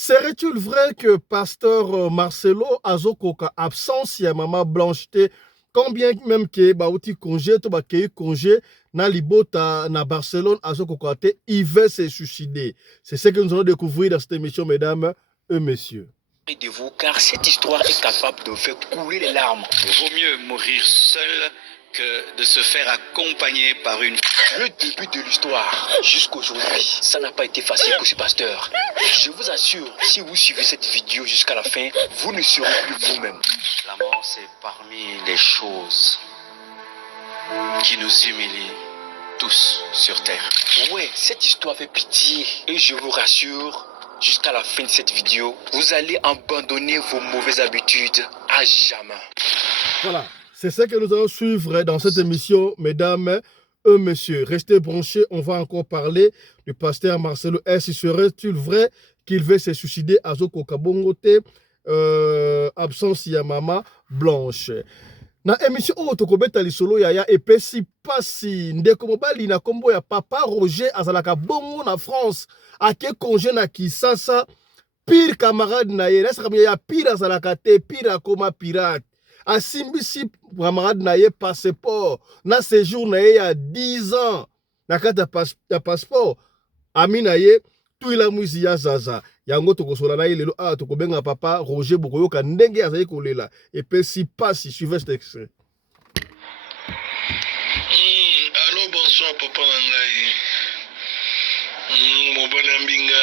Serait-il vrai que pasteur Marcelo azokoka absence ya maman Blanche te combien même que bauti congé to ba congé na libota na Barcelone azokoka te il veut se suicider. C'est ce que nous allons découvrir dans cette émission mesdames et messieurs. De vous car cette histoire est capable de faire couler les larmes. Vaut mieux mourir seul que de se faire accompagner par une... Le début de l'histoire jusqu'aujourd'hui, ça n'a pas été facile pour ce pasteur. Je vous assure, si vous suivez cette vidéo jusqu'à la fin, vous ne serez plus vous-même. La mort, c'est parmi les choses qui nous humilient tous sur terre. Ouais, cette histoire fait pitié. Et je vous rassure, jusqu'à la fin de cette vidéo, vous allez abandonner vos mauvaises habitudes à jamais. Voilà. C'est ce que nous allons suivre dans cette émission, mesdames et messieurs. Restez branchés, on va encore parler du pasteur Marcelo. Est-ce serait-il vrai qu'il veut se suicider à Zoko Kabongote, absence ya mama Blanche? Na émission oyo tokobeta lisolo yaya epesi pasi ndeko mobali na kombo ya papa Roger azalaka bongo na France ake congé na Kisasa pire camarade na ye nasa ya pire azalaka te pire akoma pirate asimbisi camarade na ye passeport na séjour na ye ya 10 ans na kati ya passeport ami na ye tuila mwisi ya zaza yango tokosola na ye lelo awa tokobenga papa Roger bokoyoka ndenge azali kolela epesi pasi suivez cet extrait. Allô, bonsoir papa na ngai mobali ya mbinga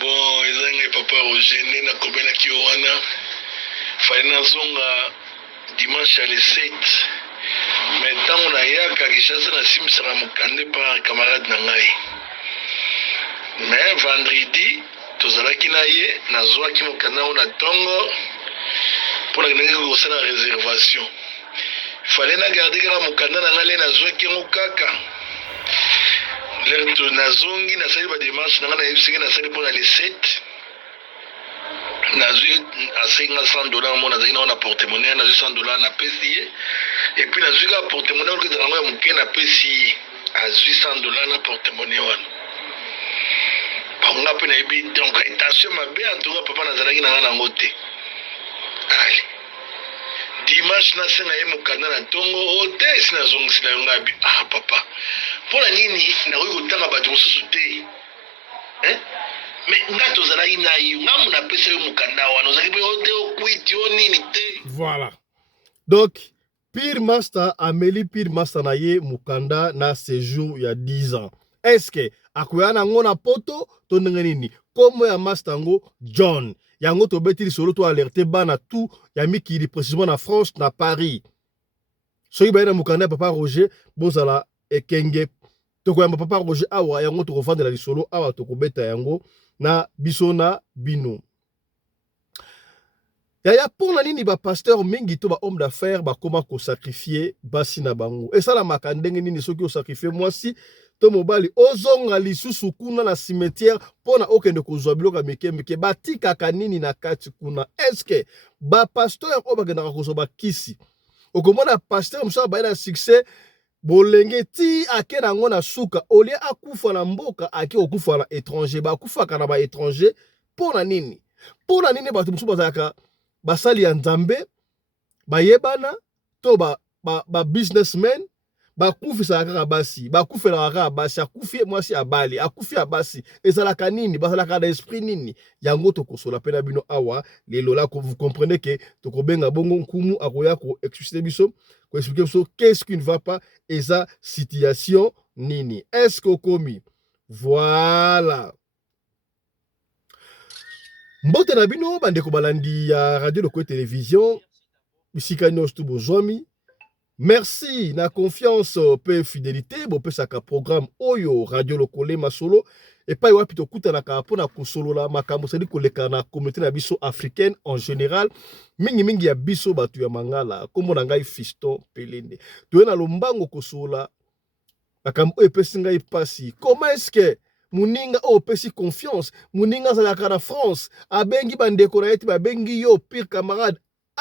bon eza ngai papa Roger nde nakobelaki yo wana fali nazonga dimanche ya le 7 mais ntango nayaka Kinshasa nasimbisaka mokande par camarade na ngai mais vendredi tozalaki na ye nazwaki mokanda oyo na ntongo mpona kendeki kosala réservation fallait na garder kaka mokanda na ngai le nazwaki yango kaka lere nazongi nasali badémarche na ngai nayebisiki nasali mpona le 7 nazwi asenga $100 mo nazalaki nango na portemonnaie nazwi $100 napesi ye epuis nazwi kaka portemonnaie oyo ezala yango ya moke napesi ye azwi $100 na portemonnaie wana bango mpe nayebi donc intention mabe antuka papa nazalaki na ngai nango te ale dimanche nasenga ye mokanda na ntongo o te esi nazongisila yo ngai papa mpona nini nakoki kotanga bato mosusu te me ngai tozalaki na yo ngai napesa yo mokanda wana ozalaki mpe o te okwiti o nini te. Voilà. Donc Pire Master ameli Pire Master na ye mokanda na séjour ya 10 ans. Est-ce que akoya nango na poto to ndenge nini? Komo ya Master ngo John. Yango to beti solo to alerter bana tout ya mikili précisément na France na Paris. Soki ba na mokanda papa Roger bozala ekenge to ko papa Roger awa yango to kovandela lisolo awa to kobeta yango na biso na bino. Yaya pona nini ba pasteur mingi to ba homme d'affaires ba koma ko sacrifier basi na bango. Et ça la makandenge nini soki o sacrifier mwasi to mobali ozonga lisusu kuna na cimetière pona okende kozwa biloko mike batika kanini na kati kuna. Est-ce que ba pasteur o bagenda kozwa ba kisi okomona pasteur mso ba na succès bolenge ti ake nango na suka olie akufa na mboka ake okufa na étranger ba kufa kana ba étranger pona nini bato mso bazaka basali ya nzambe bayebana to ba businessmen bakufisa kaka basi bakufela kaka basi akufie mwasi abali akufia basi ezalaka nini bazalaka na esprit nini yango tokosola pena bino awa lelo la vous comprenez que tokobenga bongo nkumu akoya ko expliquer biso ko expliquer biso qu'est-ce qui ne va pas eza situation nini est-ce que komi voilà. Mbote na bino bandeko balandi ya radio loko télévision bisika nyonso bozwami. Merci na confiance pe fidélité bo pesaka programme oyo radio lokole masolo et pas wapi to kutanaka pona kosolola makambo sali koleka na communauté na biso africaine en général mingi ya biso batu ya mangala kombo na ngai Fiston Pelende to na lombango kosola makambo epesi ngai pasi. Comment est-ce que muninga o pesi confiance muninga zalaka na France abengi bandeko na yeti babengi yo pire camarade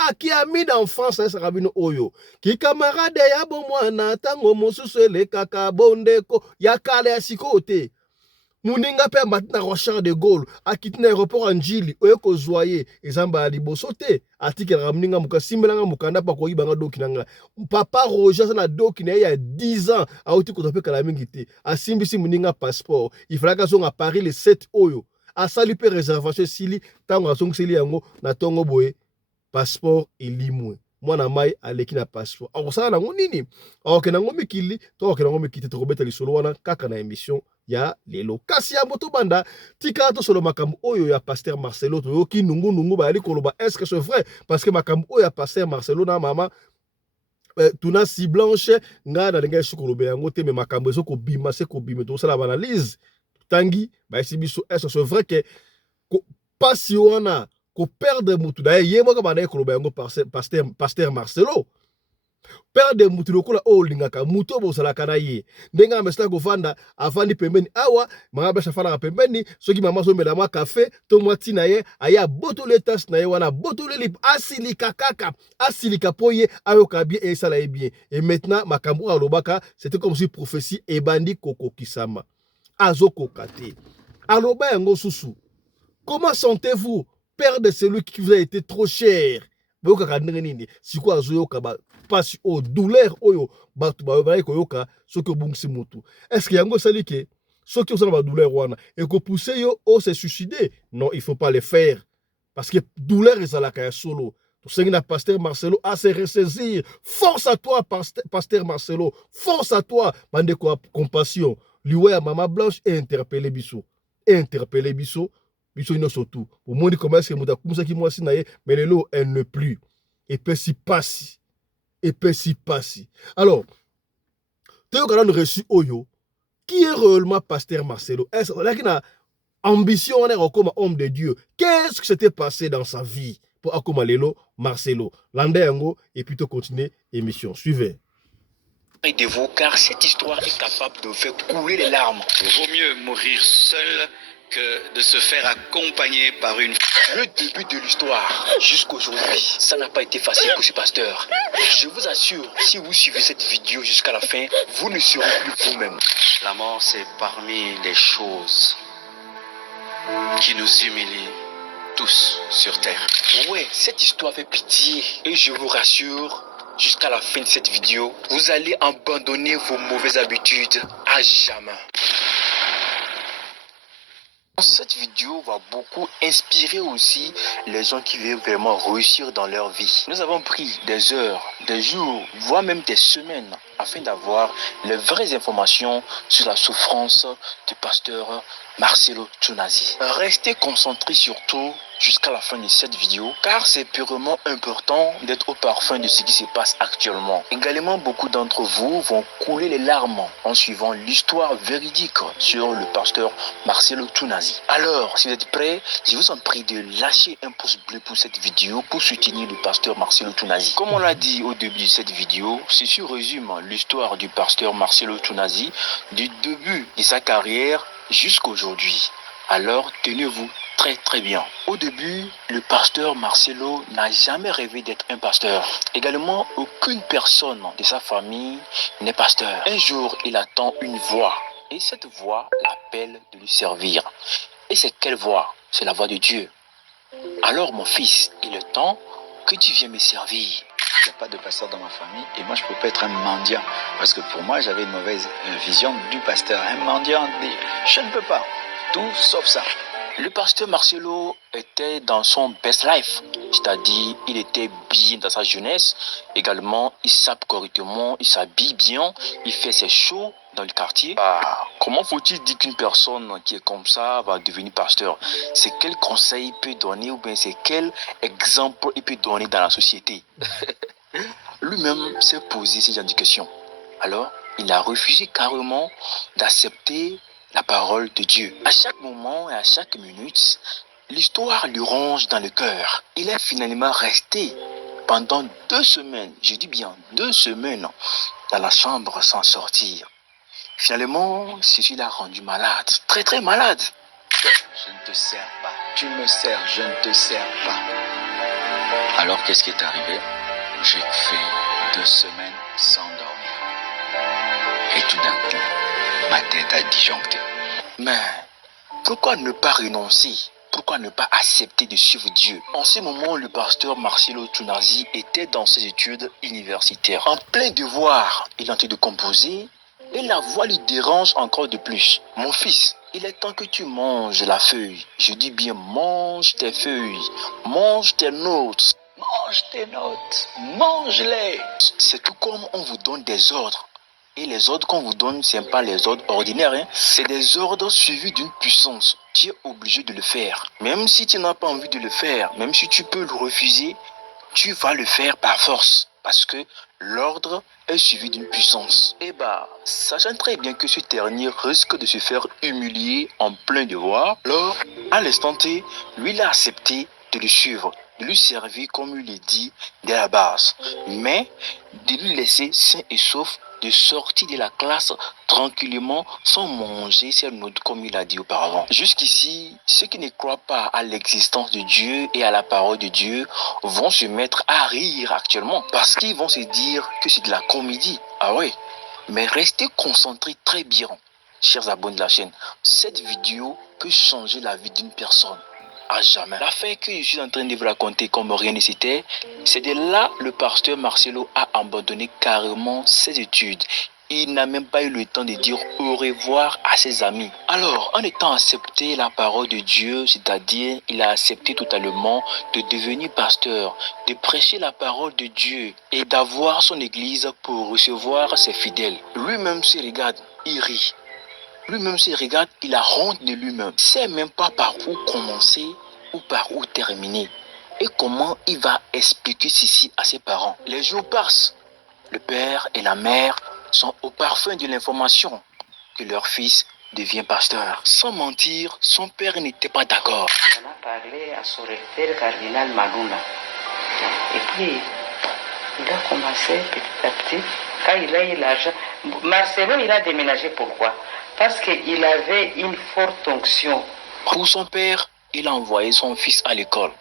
aki ami d'enfance à Sarabino Oyo. Ki camarade ya bo mwana tango mosusu elekaka bondeko ya kale ya sikote. Muninga pe matina Rochard de Gaulle akiti na aéroport Njili oyo kozwaye ezamba ya liboso te atike ramninga mukasimelanga mukanda pa koyibanga doki nanga papa Roger na doki na ya 10 ans auti kotope kala mingi te asimbisi muninga passeport il fallait ka zonga Paris le 7 oyo asali pe réservation sili tango asongiseli yango na tongo boye passeport elimwe mwana mai aleki na passeport akosala nango nini akokenda ngo mikili to akokenda ngo mikiti tokobeta lisolo wana kaka na émission ya lelo kasi ya moto banda tika to solo makambo oyo ya pasteur Marcelo toyoki nungu bayali koloba est-ce que c'est vrai parce que makambo oyo ya pasteur Marcelo na mama tuna si blanche nga na ndenge sukolobe yango te me makambo ezo kobima se kobima to sala analyse tangi ba esibiso est-ce que c'est vrai que pasi wana ko perdre mutu da ye moko bana koloba yango pasteur Marcelo perdre mutu lokola olingaka mutu bozalaka na ye ndenga mesla kovanda avandi pembeni awa mama basha fala pembeni soki mama zomela ma café to mwati na ye aya botole tas na ye wana botole lip asilika kaka asilika poye ayoka bien et ça là bien et maintenant makambo alobaka c'était comme si prophétie ebandi kokokisama azokoka te aloba yango susu. Comment sentez-vous perdre celui qui vous a été trop cher? Boyoka ndenge nini siko azoyoka ba pasi o douleur oyo batu ba koyoka soki obungisi mutu. Est-ce que yango sali ke soki osala ba douleur wana et ko pousser yo o se suicider? Non, il faut pas le faire parce que douleur ezalaka ya solo. Tout na pasteur Marcelo à se ressaisir. Force à toi pasteur Marcelo. Force à toi bande ko compassion. Liwe ya mama blanche et interpeller biso. Interpeller biso. Biso ino surtout. Au monde comment est-ce que muta kumsa ki mwasi na ye mais lelo elle ne plus. Et peut si passi. Et peut si passi. Alors, Théo Kalan reçu Oyo, qui est réellement pasteur Marcelo? Est-ce qu'il a ambition comme homme de Dieu? Qu'est-ce qui s'était passé dans sa vie pour Akoma Lelo Marcelo? Landengo et plutôt continuer émission. Suivez. De vous, car cette histoire est capable de faire couler les larmes. Il vaut mieux mourir seul que de se faire accompagner par une... Le début de l'histoire jusqu'aujourd'hui, ça n'a pas été facile pour ce pasteur. Je vous assure, si vous suivez cette vidéo jusqu'à la fin, vous ne serez plus vous-même. La mort, c'est parmi les choses qui nous humilient tous sur terre. Ouais, cette histoire fait pitié. Et je vous rassure, jusqu'à la fin de cette vidéo, vous allez abandonner vos mauvaises habitudes à jamais. Cette vidéo va beaucoup inspirer aussi les gens qui veulent vraiment réussir dans leur vie. Nous avons pris des heures, des jours, voire même des semaines afin d'avoir les vraies informations sur la souffrance du pasteur Marcelo Tshounazi. Restez concentrés surtout jusqu'à la fin de cette vidéo car c'est purement important d'être au parfum de ce qui se passe actuellement. Également, beaucoup d'entre vous vont couler les larmes en suivant l'histoire véridique sur le pasteur Marcelo Tshounazi. Alors, si vous êtes prêts, je vous en prie de lâcher un pouce bleu pour cette vidéo pour soutenir le pasteur Marcelo Tshounazi. Comme on l'a dit au début de cette vidéo, ceci résume l'histoire du pasteur Marcelo Tshounazi du début de sa carrière jusqu'à aujourd'hui. Alors, tenez-vous très bien. Au début, le pasteur Marcelo n'a jamais rêvé d'être un pasteur. Également, aucune personne de sa famille n'est pasteur. Un jour, il attend une voix et cette voix l'appelle de lui servir. Et c'est quelle voix? C'est la voix de Dieu. Alors mon fils, il est temps que tu viennes me servir. Il n'y a pas de pasteur dans ma famille et moi je ne peux pas être un mendiant parce que pour moi j'avais une mauvaise vision du pasteur. Un mendiant, je ne peux pas. Tout sauf ça. Le pasteur Marcelo était dans son best life, c'est-à-dire il était bien dans sa jeunesse. Également, il sape correctement, il s'habille bien, il fait ses shows dans le quartier. Comment faut-il dire qu'une personne qui est comme ça va devenir pasteur? C'est quel conseil il peut donner ou bien c'est quel exemple il peut donner dans la société? Lui-même s'est posé ces questions. Alors, il a refusé carrément d'accepter la parole de Dieu. À chaque moment et à chaque minute, l'histoire lui ronge dans le cœur. Il est finalement resté pendant 2 semaines, je dis bien 2 semaines, dans la chambre sans sortir. Finalement, ceci l'a rendu malade, très malade. Je ne te sers pas, tu me sers, je ne te sers pas. Alors qu'est-ce qui est arrivé? J'ai fait 2 semaines sans dormir. Et tout d'un coup, ma tête a disjoncté. Mais Pourquoi ne pas renoncer? Pourquoi ne pas accepter de suivre Dieu? En ce moment, le pasteur Marcelo Tunazi était dans ses études universitaires. En plein devoir, il est en train de composer et la voix lui dérange encore de plus. Mon fils, il est temps que tu manges la feuille. Je dis bien mange tes feuilles, mange tes notes. Mange tes notes, mange-les. C'est tout comme on vous donne des ordres. Et les ordres qu'on vous donne, ce n'est pas les ordres ordinaires. C'est des ordres suivis d'une puissance. Tu es obligé de le faire. Même si tu n'as pas envie de le faire, même si tu peux le refuser, tu vas le faire par force. Parce que l'ordre est suivi d'une puissance. Et sachant très bien que ce dernier risque de se faire humilier en plein devoir, alors, à l'instant T, lui, il a accepté de le suivre, de lui servir comme il est dit dès la base, mais de lui laisser sain et sauf, de sortir de la classe tranquillement sans manger ses notes comme il a dit auparavant. Jusqu'ici, ceux qui ne croient pas à l'existence de Dieu et à la parole de Dieu vont se mettre à rire actuellement parce qu'ils vont se dire que c'est de la comédie. Ah oui, mais restez concentrés très bien, chers abonnés de la chaîne. Cette vidéo peut changer la vie d'une personne à jamais. L'affaire que je suis en train de vous raconter comme rien n'était, c'est de là le pasteur Marcelo a abandonné carrément ses études. Il n'a même pas eu le temps de dire au revoir à ses amis. Alors, en étant accepté la parole de Dieu, c'est-à-dire il a accepté totalement de devenir pasteur, de prêcher la parole de Dieu et d'avoir son église pour recevoir ses fidèles. Lui-même se regarde, il rit. Lui-même se regarde, il a honte de lui-même. Il ne sait même pas par où commencer ou par où terminer. Et comment il va expliquer ceci à ses parents. Les jours passent. Le père et la mère sont au parfum de l'information que leur fils devient pasteur. Sans mentir, son père n'était pas d'accord. On a parlé à son recteur cardinal Maluna. Et puis, il a commencé petit à petit. Quand il a eu l'argent, Marcelo, il a déménagé. Pourquoi? Parce qu'il avait une forte onction. Pour son père, il a envoyé son fils à l'école.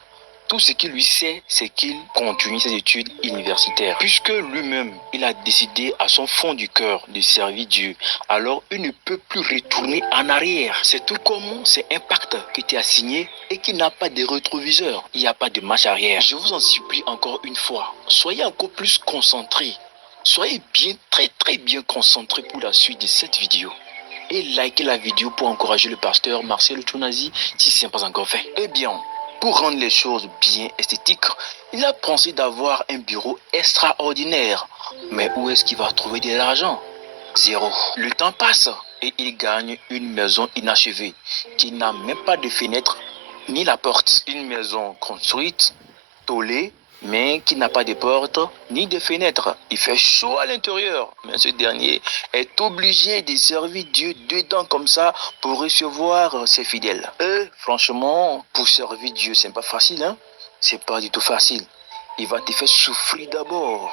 Tout ce qu'il lui sait, c'est qu'il continue ses études universitaires. Puisque lui-même, il a décidé à son fond du cœur de servir Dieu, alors il ne peut plus retourner en arrière. C'est tout comme c'est un pacte qui était assigné et qui n'a pas de rétroviseur. Il n'y a pas de marche arrière. Je vous en supplie encore une fois, soyez encore plus concentrés. Soyez bien, très bien concentrés pour la suite de cette vidéo. Et likez la vidéo pour encourager le pasteur Marcelo Tunazi si ce n'est pas encore fait. Eh bien, pour rendre les choses bien esthétiques, il a pensé d'avoir un bureau extraordinaire. Mais où est-ce qu'il va trouver de l'argent? Zéro. Le temps passe et il gagne une maison inachevée qui n'a même pas de fenêtre ni la porte. Une maison construite, tôlée, mais qui n'a pas de porte ni de fenêtre. Il fait chaud à l'intérieur, mais ce dernier est obligé de servir Dieu dedans comme ça pour recevoir ses fidèles. Et franchement, pour servir Dieu, c'est pas facile, hein? C'est pas du tout facile. Il va te faire souffrir d'abord.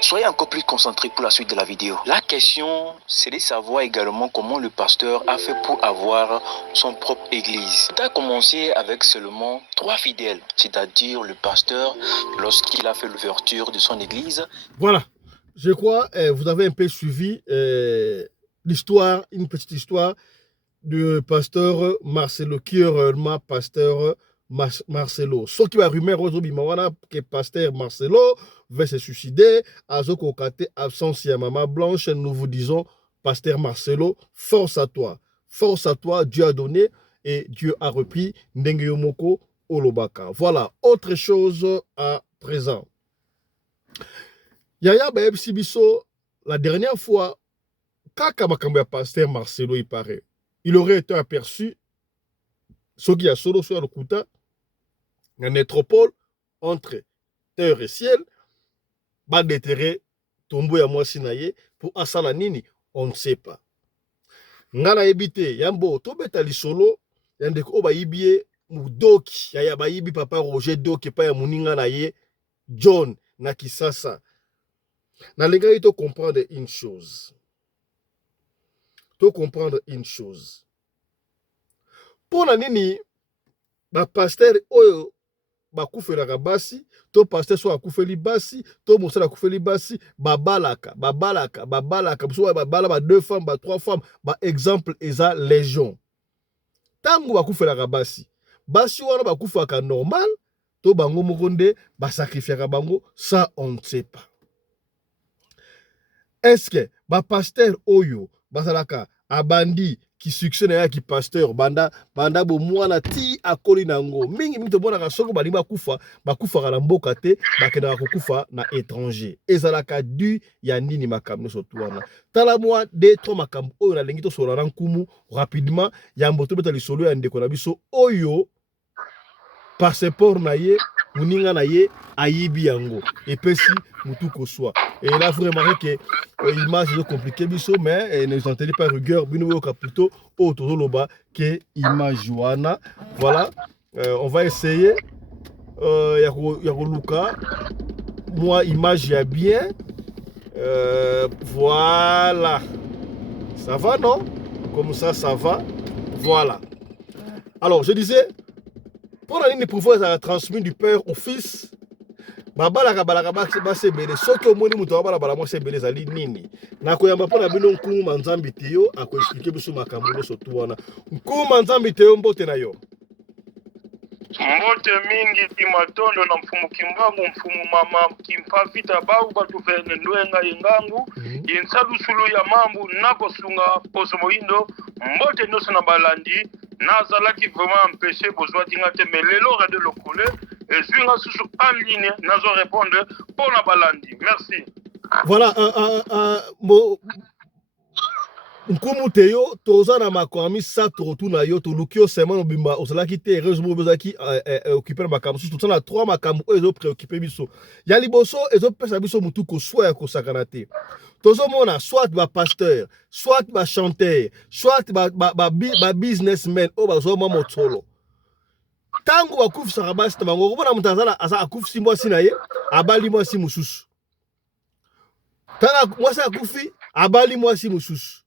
Soyez encore plus concentrés pour la suite de la vidéo. La question, c'est de savoir également comment le pasteur a fait pour avoir son propre église. Il a commencé avec seulement 3 fidèles, c'est-à-dire le pasteur, lorsqu'il a fait l'ouverture de son église. Voilà, je crois vous avez un peu suivi l'histoire, une petite histoire du pasteur Marcelo, qui est réellement pasteur Marcelo. Ce qui va rumeur aujourd'hui, que pasteur Marcelo va se suicider, Azoko Kate, absence à Maman Blanche, nous vous disons, pasteur Marcelo, force à toi, Dieu a donné et Dieu a repris, Ndenge Yomoko Olobaka. Voilà, autre chose à présent. Yaya Baeb Sibiso, la dernière fois, quand Makambe pasteur Marcelo il paraît, il aurait été aperçu, ce qui a solo sur le Kouta, la métropole entre terre et ciel, bas déterré, tombeau à moi sinaye, pour asala nini, on ne sait pas. Ngana ebite, yambo, tobeta li solo, yande ko ba yibie, mudoki, yaya ba yibi papa Roger Doki, pa ya muninga na ye, John, na Kisasa. Na les gars, il faut comprendre une chose. Pour la nini, ba pasteur oyo ba koufelaka basi, to pasteur so akoufeli basi, to mosala akoufeli basi, babalaka, so babala ba 2 femmes, ba 3 femmes, ba exemple eza légion. tango bakufelaka basi basi wana bakufaka normal to bango moko nde basacrifiaka bango, ça on ne sait pas. Est-ce que pasteur oyo bazalaka abandi ki succès na ya ki pasteur banda bo mwana ti akoli nango mingi mingi tobonaka soko bali bakufa na mboka te bakendaka kokufa na étranger ezalaka du ya nini makambo sotu wana. Tala mwa 2-3 makambo oyo na lengi to solana nkumu rapidement ya mboto beta lisolo ya ndeko na biso oyo passeport na ye muninga na ye ayibi yango epesi mutu koswa. Et là vous remarquez que l'image est compliquée biso mais ne vous entendez pas rigueur bino ka plutôt autour loba que image wana. Voilà, on va essayer ya luka moi image ya bien, voilà, ça va non, comme ça va, voilà. Alors je disais pour la ligne pouvoir à transmis du père au fils. Babalaka basebele soki omoni mutu abala mo sebele zali nini na koyamba pona bino nkuma nzambi teyo ako expliquer biso makambo nyonso tu wana. Nkuma nzambi teyo mbote na yo. Mbote mingi timatondo na mfumu kimbangu mfumu mama kimpa vita bau batu vene ndwenga yengangu yensalu sulu ya mambu nako sunga poso moindo mbote noso na balandi nazalaki vraiment empêché bozwa tinga te melelo radio lokole et zwinga susu en ligne nazo répondre pour la balandi. Merci. Voilà nkumu teyo toza na makwami sa to na yo to lukio sema bimba osalaki te heureusement bezaki occuper makambo susu to na 3 makambo ezo préoccuper biso ya liboso ezo pesa biso mutu ko soya ko sakana te tozo mona soit ba pasteur soit ba chanteur soit ba businessman o bazo mwa motolo tango bakufisa kabasi na bango kubona mutazala asa akufisi mwasi na ye abali mwasi mususu tana mwasi akufi abali mwasi mususu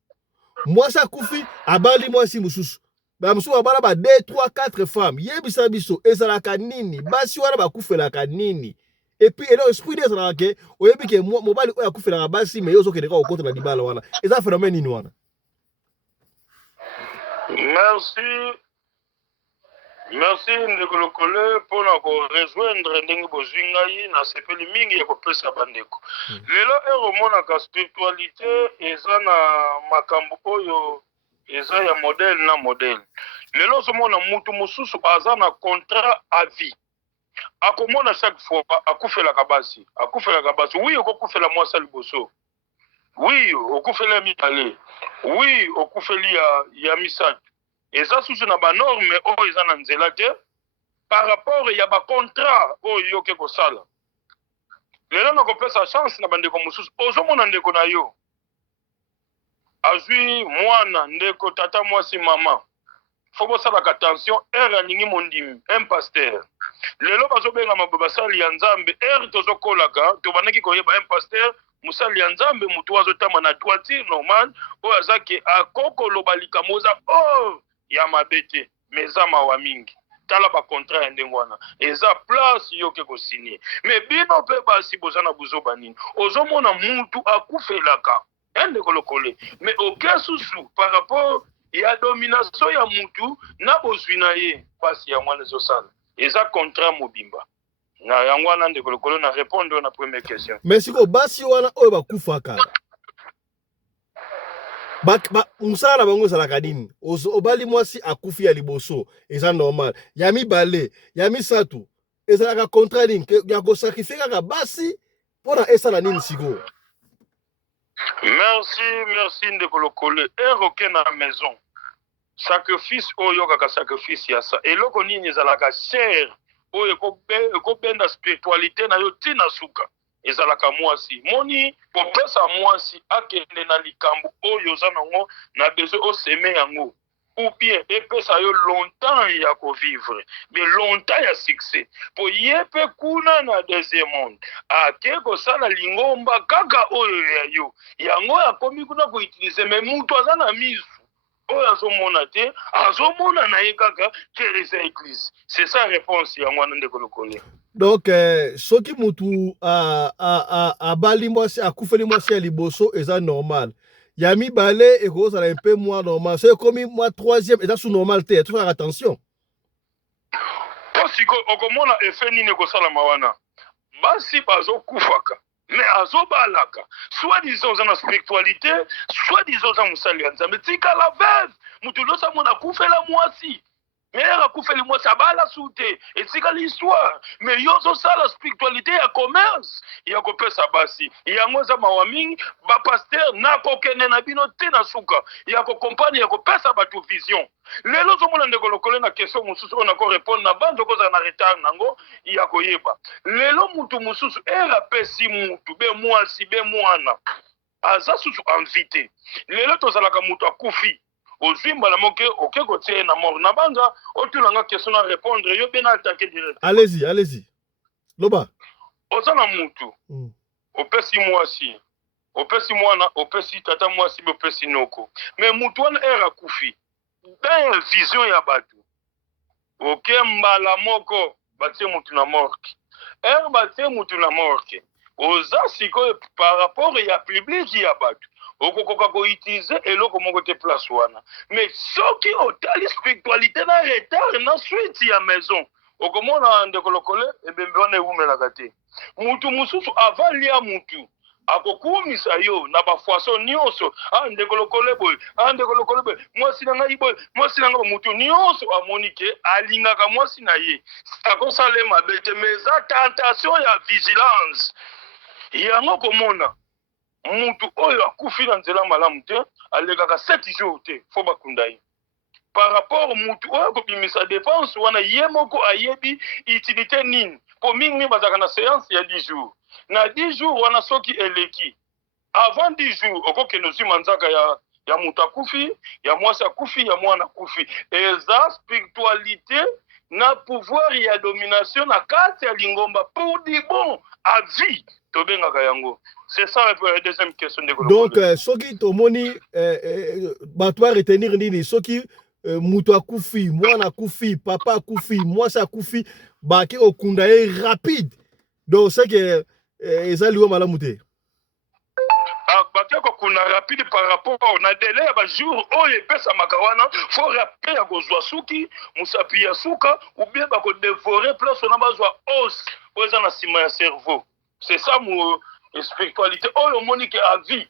mwasi akufi abali mwasi mususu ba mususu abala ba 2 3 4 femmes yebisa biso ezalaka nini basi wana bakufelaka nini et puis et l'esprit des alake oyebi ke mobali oya kufelaka basi mais yozo keleka okonta na libala wana eza phénomène nini wana. Merci ndeko lokole pona ko rejoindre ndenge bozingai na sepeli mingi ya kopesa bandeko. Lelo eromona ka spiritualité eza na makambo oyo eza ya modèle na modèle. Lelo somona mutu mususu aza na contrat à vie. Akomona chaque fois akufela kabasi. Oui okufela mwasa liboso. Oui okufela mitale. Oui okufeli ya misatu. Et ça, c'est na norme oyo eza na nzela te par rapport ya ba contrat oyo yo ke kosala. Lelo na kopesa chance na bandeko mususu ozomona ndeko na yo azwi mwana ndeko tata mwasi mama faut bosalaka attention ere alingi mondimi un pasteur lelo bazobenga basali ya nzambe ere tozokolaka tobandaki koyeba un pasteur musali ya nzambe mutu azotama na droiture normal oyo azaki akokoloba likambo oza ya mabete meza mawa mingi tala ba contrat ya ndenge wana eza place yo ke ko signer mais bino pe basi bozana buzoba nini ozomona mutu akufelaka ende kolokole mais aucun susu par rapport ya domination ya mutu na bozwi na ye pasi ya mwana ezosala eza contrat mobimba na yango wana ndeko lokolo na répondre na première question. Merci ko basi wana oyo bakufaka musala bango ezalaka nini obali mwasi akufi ya liboso eza normal ya mibale ya misatu ezalaka contrat nini ya kosakrifie kaka basi mpona esala nini sikoyo. Merci ndeko lokole eroke na maison sacrifice oyo kaka sacrifice ya sa eloko nini ezalaka cher oyo ekobenda spiritualité na yo tina suka ezalaka mwasi moni kopesa mwasi akende na likambo oyo oza nango na besoin oseme yango ou bien epesa yo longtemps ya kovivre mais longtemps ya succès po ye mpe kuna na deuxième monde ake kosala lingomba kaka oyo ya yo yango akomi kuna koutilize me mutu aza na misu oyo azomona te azomona na ye kaka ke eza église. C'est ça réponse yango wana ndeko lokole. Donc soki mutu abali mwasi akufeli mwasi ya liboso eza normal ya mibale ekozala un peu moins normal. C'est comme moi troisième et ça sous normal te. Tu faire attention. Po siko okomona efe nini ekosalama wana. Basi bazokufaka. Mais azobalaka. Soit disons dans spiritualité, soit disons dans musali ya Nzambe. Tika la veuve. Mutu losa mona kufela mwasi. Mais elle kufeli mwasi abala sute. Et tika l'histoire. Mais yozo sa la spiritualité ya commerce. Ya kopesa basi. Ya ngoza mawamingi. Ba pasteur na kokene na bino te na suka. Ya ko compagnie ya kopesa batu vision. Lelo zo mona ndeko lokole na question mususu on ko répondre na bando koza na retard nango ya koyeba. Lelo mutu mususu era pesi mutu be mwasi be mwana. Aza susu invité. Lelo tozalaka mutu akufi. Ozimba la moke oke kotie na mort na banga otulanga question na répondre yo bena attaquer direct. Allez-y. Loba. Ozana mutu. Opesi mwasi. Opesi mwana, opesi tata mwasi be opesi noko. Mais mutu wana era kufi. Dans vision ya batu. Oke mbala moko batie mutu na morke. Batie mutu na morke. Oza siko par rapport ya public ya batu. Okokoka ko utiliser eloko moko te place wana. Mais soki otali spiritualité na retard na suite ya maison. Okomona ndeko lokole ebembe wana ewumelaka te. Mutu mususu avant lia mutu. Akokumisa yo na bafoaso nyonso ndeko lokole boy ndeko lokole boy mwasi na ngai boy mwasi na ngai mutu nyonso amonike alingaka mwasi na ye akosalema bete meza tentation ya vigilance yango komona mutu oyo akufi na nzela malamu te alekaka 7 jours te fo bakunda ye par rapport mutu oyo kobimisa dépense wana ye moko ayebi utilité nini po mingi bazaka na séance ya 10 jours na 10 jours wana soki eleki avant 10 jours okokende ozima nzaka ya mutu akufi ya mwasi akufi ya mwana akufi eza spiritualité na pouvoir ya domination na kati ya lingomba pour du bon à vie tobengaka yango. C'est ça la deuxième question de Donc soki tomoni bato ba retenir nini soki mutu akufi mwana akufi papa akufi mwasi akufi bake okunda ye rapide. Donc c'est que eza liwa malamu te. Bato kokuna rapide par rapport na délai ba jour oyo epesa makawana faut rappeler ya kozwa suki musapi ya suka ou bien ba ko dévorer place na bazwa os oza na sima ya cerveau. C'est ça mon spiritualité oyo monique à vie.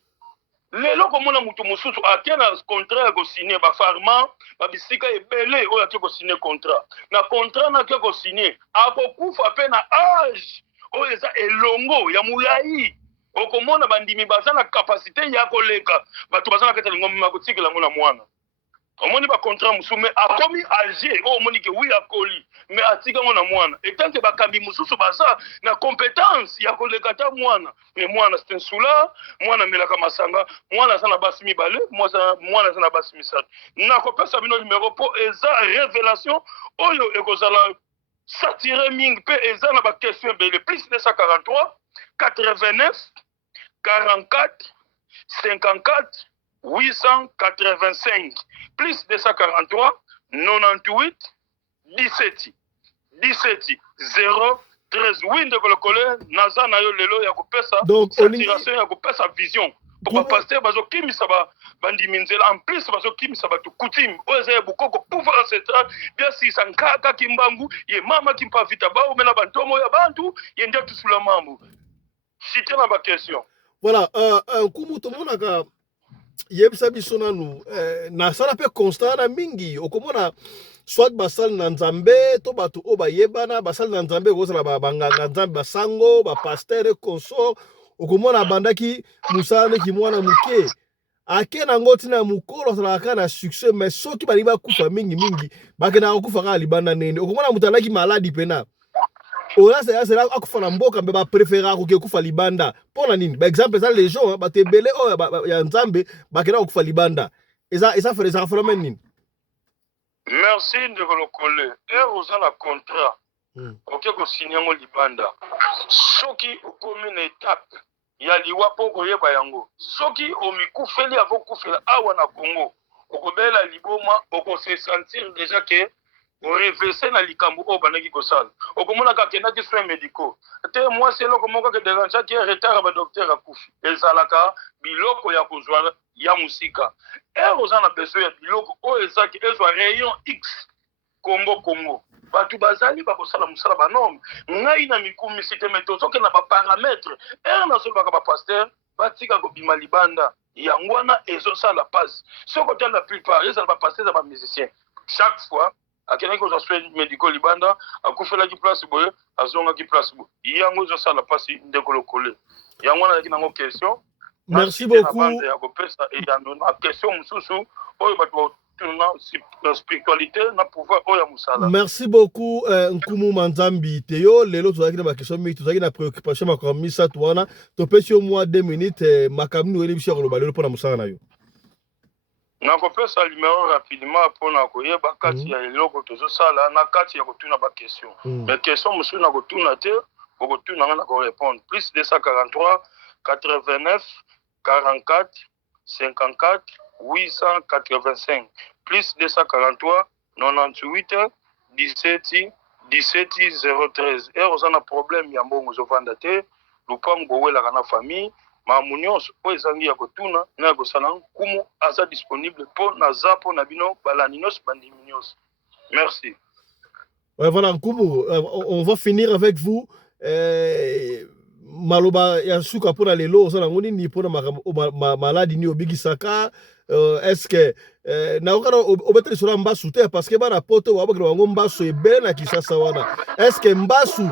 Lelo komona mutu mususu akena contrat ko signer ba pharma ba bisika ebele oyo ati ko signer contrat. Na contrat na ke ko signer akokufa pe na âge oyo eza elongo ya mulai. Okomona bandimi baza na capacité ya koleka bato baza na kata lingombe makotikela ngona mwana. Omoni ba contrat musume akomi âgé omoni ke oui akoli mais atika ngona mwana etanke bakambi mususu baza na compétence ya koleka ta mwana mais mwana c'est un soula mwana melaka masanga mwana sana basi mibale mwana sana basi misatu na kopesa bino numéro po eza révélation oyo ekozala satire ming pe eza na ba question bele plus 243 89 44 54 885 plus 243 98 17 0 13 winde kolokole naza na yo lelo ya kopesa saturation ya kopesa vision pour pasteur bazokimisa bandimi nzela en plus bazokimisa batu coutume oyo ya bukoko pouvoir ancestral bien si sankaka kimbangu ye mama kimpa vita ba omela bantomo ya bantu ye ndia tusula mambo cité na ba question. Voilà kumu tomonaka yebisa biso nanu na sala pe constat na mingi okomona soit basal na nzambe to bato o bayebana basal na nzambe kozala banganga nzambe basango ba pasteur consort okomona bandaki musane ki mwana muke ake na ngoti na mukolo salaka na succès mais soki bali bakufa mingi bakena kokufa ka libanda nene okomona mutalaki maladi pena ola c'est là akufa na mboka mbe ba préférer ko kufa libanda pona nini ba exemple ça les gens ba tebele o ya nzambe bakena kokufa libanda eza fait les affaires nini. Merci de le coller et aux la contrat OK ko signer ngo libanda soki okomi na étape ya liwa po koyeba yango soki omikufeli avokufela awa na Congo okobela liboma oko se sentir déjà que reverser na likambo oyo bandaki kosala okomonaka akendaki soins médicaux te mwasi eloko moko ke dérangeaki retard ya badokter akufi ezalaka biloko ya kozwa ya mosika ere oza na besoin ya biloko oyo ezaki ezwa rayon x kongo bato bazali bakosala mosala banorme ngai na mikumisi te me tozokenda baparametre ere nazolobaka bapaster batika kobima libanda yango wana ezosala pasi soki otala la plupart ezala bapaster ya bamusicien chaque fois akendaki kozwa soin médicaux libanda akufelaki place boye azongaki place boye yango ezosala pasi ndeko lokole yango wana azalaki nango question merci beaucoup ya kopesa na question mosusu oyo bato na spiritualité na pouvoir oyo musala. Merci beaucoup Nkumu Manzambi Teo lelo tozalaki na bakestion mingi tozalaki na préoccupation makambo misato wana topesi yo mwa 2 minutes makambo nini oyeli biso ya koloba lelo mpona mosala na yo. nakopesa numéro rapidement mpona koyeba kati ya eloko tozosala na kati ya kotuna bakestion mais question mosusu na kotuna te okotuna nga na korépondre plus 243 89 44 54 885 plus 243 98 17 17 013 ere oza na problème ya mbongo ozovanda te lupango bowelaka na famille mamu nyonso oyo ezangi ya kotuna na ya kosala nkumu aza disponible mpo naza mpo na bino balani nyonso bandimi nyonso merci. Ouais, voilà Nkumu, on va finir avec vous maloba ya suka mpona lelo oza nango nini mpona maladi ni obikisaka est-ce que naokana obeta lisolo ya mbasu te parce que bana poto babakela bango mbasu ebele na Kinshasa wana est-ce que mbasu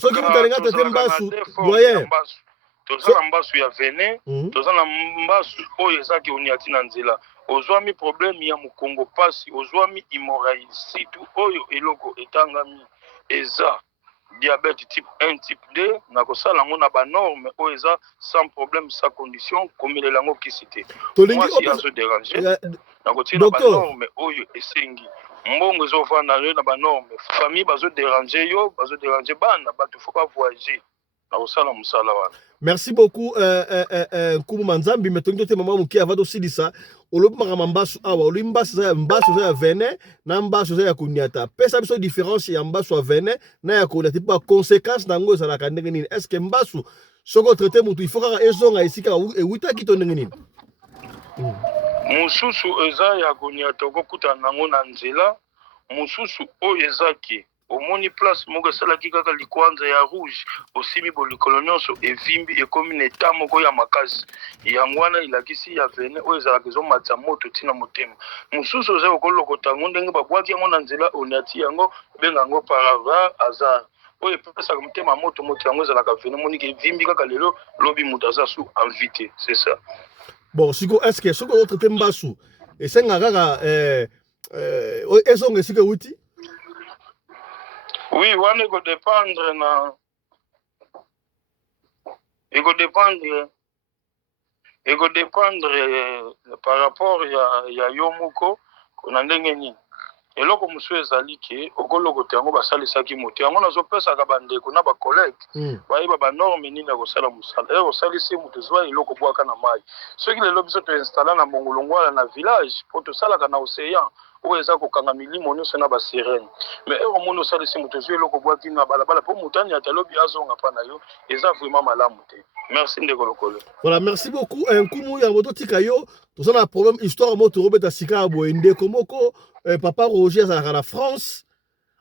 soki mutalinga tete mbasu doyen toza na mbasu ya vene toza na mbasu oyo ezaki oniati na nzela ozwami problème ya mokongo pasi ozwami immoralité oyo eloko etangami eza diabète type 1 type 2 na kosala yango na banorme oyo eza sans problème sans condition komelela yango kisi te mwasi azoderange na kotia na banorme oyo esengi mbongo ezovanda yo na banorme famille bazoderange yo bazoderange bana bato fo bavoyager na kosala mosala wana. Merci beaucoup Nkumu Manzambi metongi tote mama muki avant osilisa olobi makambo mbasu awa olobi mbasu eza ya vene na mbasu eza ya koniata pesa biso différence ya mbasu ya vene na ya koniata mpo conséquence nango ezalaka ndenge nini est ce que mbasu soki otraite mutu il faut kaka ezonga esika ewutaki to ndenge nini mosusu eza ya koniata okokutana nango na nzela mosusu oyo ezaki omoni place moko esalaki kaka likwanza ya rouge osimi bolikolo nyonso evimbi ekomi na eta moko ya makasi yango wana elakisi ya vene oyo ezalaka ezomatisa moto ntina motema mosusu oza kokolokota yango ndenge babwaki yango na nzela oniati yango benga yango par hasard oyo epesaka motema moto yango ezalaka vene moniki evimbi kaka lelo lobi moto aza su envie c'est ça. Bon siko est ce que soki ozotraite mbasu esengaka kaka ezonga esika euti. Oui, wana ekodépendre na ekodépendre par rapport ya yo moko na ndenge nini eloko mosusu ezali ke okolokota yango basalisaki moto yango nazopesaka bandeko na bacollègue bayeba banorme nini ya kosala mosala e osalisi moto ezwa eloko bwaka na mai soki lelo biso toinstalla na mongolongwala na village mpo tosalaka na océan oyo eza kokanga milimo nyonso na basirene mais omoni osalisi moto ezwa eloko bwaki na balabala mpo motani ata lobi azonga mpa na yo eza vraiment malamu te. Merci ndeko lokolo. Voilà, merci beaucoup Nkumu ya moto tika yo toza na problème histoire moto robeta sika ya boye ndeko moko papa Roger azalaka na France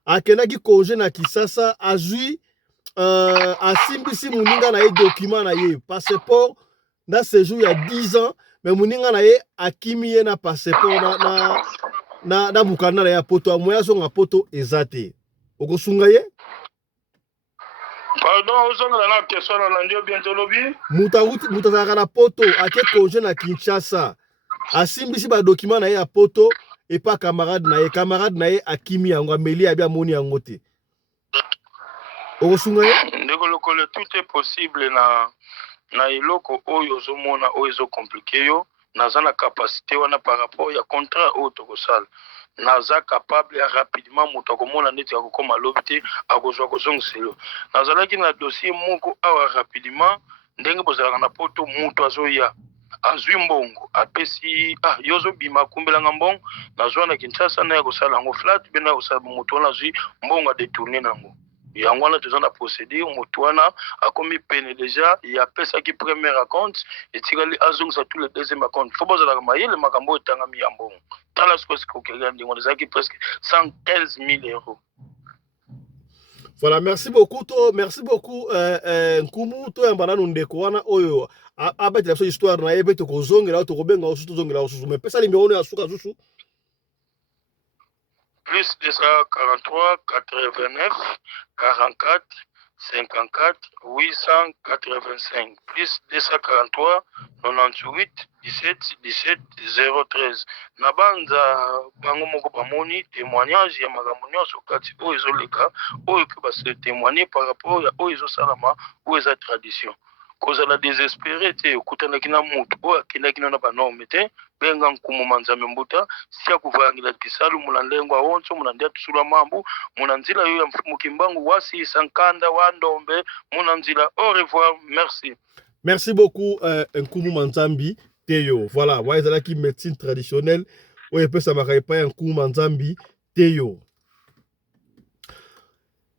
akendaki congé na Kinshasa azwi asimbisi moninga na ye document na ye passeport na séjour ya 10 ans mais moninga na ye akimi ye na passeport na mukanda na ya poto amoya zonga poto eza te okosunga ye. Pardon, ozongela na question na ndio bientôt lobi muta azalaka na poto ake congé na Kinshasa asimbisi ba document na ye ya poto et pas camarade na ye akimi yango ameli abi amoni yango te okosunga ye ndeko lokolo tout est possible na eloko oyo ozomona oyo ezocompliqué yo naza na capacité wana par rapport ya contrat oyo tokosala naza capable ya rapidement moto akomona neti akokoma lobi te akozwa kozongiselo nazalaki na dossier moko awa rapidement ndenge bozalaka na poto moto azoya azwi mbongo apesi yozo bima kumbelanga mbongo nazwa na Kinshasa na kosala ngo flat bena kosala moto wana azwi mbongo détourner nango yango wana toza na procédure moto wana akomi pene déjà ya pesa ki premier compte etikali azongisa tous les deuxième compte faut bozala mayele makambo etangami ya mbongo tala siko kelea ndingo ezaki presque 115 000 euros. Voilà, merci beaucoup Nkumu to yamba nanu ndeko wana oyo abeti la so histoire na yebe to kozongela to kobenga osusu zongela osusu mais pesa numéro ya suka susu plus 243 89 44 54 885 plus 243 98 17 17 013 na banza bango moko bamoni témoignage ya makambo nyonso kati oyo ezoleka oyo ke base témoigner par rapport ya oyo ezosalama oyo eza tradition kozala désespéré te okutanaki na mutu oyo akendaki na banorme te benga Nkumu Manzambe Mbuta sia kuvangila kisalu muna ndengo awonso muna ndia tusula mambu muna nzila yo ya mfumu kimbangu wasi sankanda wa ndombe muna nzila. Au revoir, merci beaucoup Nkumu Manzambi Teyo. Voilà, ouais, c'est là qui médecine traditionnelle oyo pesa makaipa ya Nkumu Manzambi Teyo.